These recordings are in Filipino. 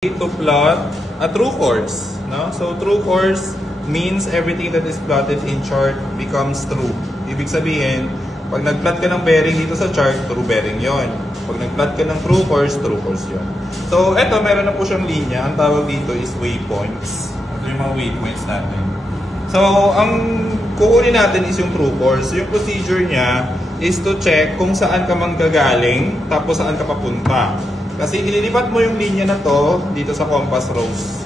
To plot a true course, no? So true course means everything that is plotted in chart becomes true. Ibig sabihin, pag nag-plot ka ng bearing dito sa chart, true bearing yon. Pag nag-plot ka ng true course yon. So eto, meron na po siyang linya. Ang tawag dito is waypoints. Ito yung mga waypoints natin. So ang kukunin natin is yung true course. Yung procedure niya is to check kung saan ka manggagaling tapos saan ka papunta. Kasi ililipat mo yung linya na to dito sa compass rose.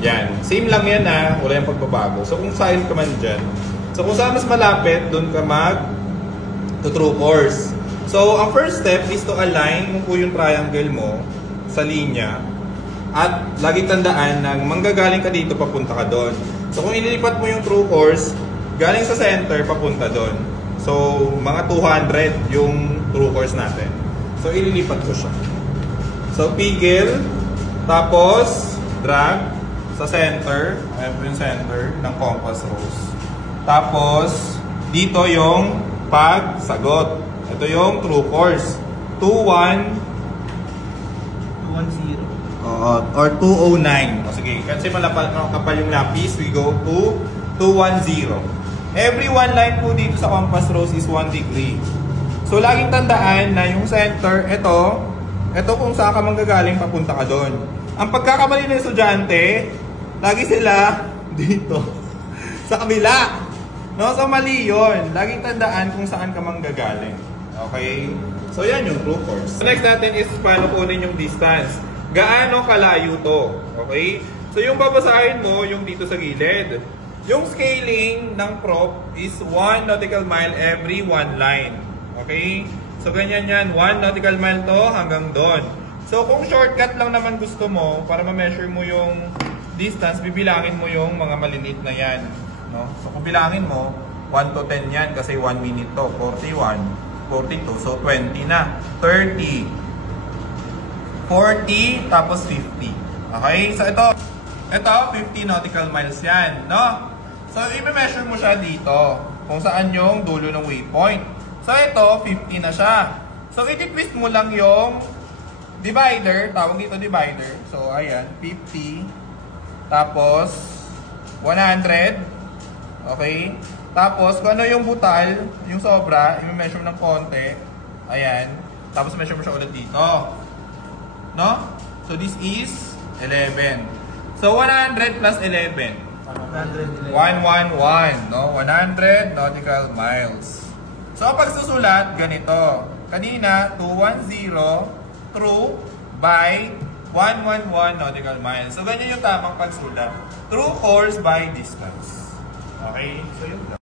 Yan. Same lang yan ha. Wala yung pagbabago. So kung saan ka man dyan. So kung saan mas malapit, doon ka to true course. So ang first step is to align mo po yung triangle mo sa linya. At lagi tandaan na manggagaling ka dito, papunta ka doon. So kung ililipat mo yung true course, galing sa center, papunta doon. So mga 200 yung true course natin. So ililipat ko siya. So, pigil, tapos drag sa center, ayan po yung center ng compass rose. Tapos, dito yung pagsagot. Ito yung true course. 210 or 209. O sige, kasi makapal yung lapis, we go to 210. Every one line po dito sa compass rose is 1 degree. So, laging tandaan na yung center, ito kung saan ka manggagaling, papunta ka doon. Ang pagkakamali ng estudyante, lagi sila dito, sa kabila. No? So mali yun. Laging tandaan kung saan ka manggagaling. Okay? So yan yung true course. So next natin is paano kunin yung distance. Gaano kalayo to? Okay? So yung babasahin mo, yung dito sa gilid. Yung scaling ng prop is 1 nautical mile every 1 line. Okay? So, ganyan yan. 1 nautical mile to hanggang doon. So, kung shortcut lang naman gusto mo, para ma-measure mo yung distance, bibilangin mo yung mga maliliit na yan. No? So, kung bilangin mo, 1 to 10 yan kasi 1 minute to. 41, 42, so 20 na. 30, 40, tapos 50. Okay? So, ito 50 nautical miles yan. No? So, i-measure mo siya dito kung saan yung dulo ng waypoint. So, ito, 50 na siya. So, i-twist mo lang yung divider. Tawag dito divider. So, ayan, 50. Tapos, 100. Okay? Tapos, kung ano yung butal, yung sobra, i-measure mo ng konti. Ayan. Tapos, measure mo siya ulit dito. No? So, this is 11. So, 100 plus 11. 111. No? 100 nautical miles. So, pag susulat, ganito. Kanina, 210 true by 111 nautical miles. So, ganyan yung tamang pagsulat. True course by distance. Okay? So, yun lang.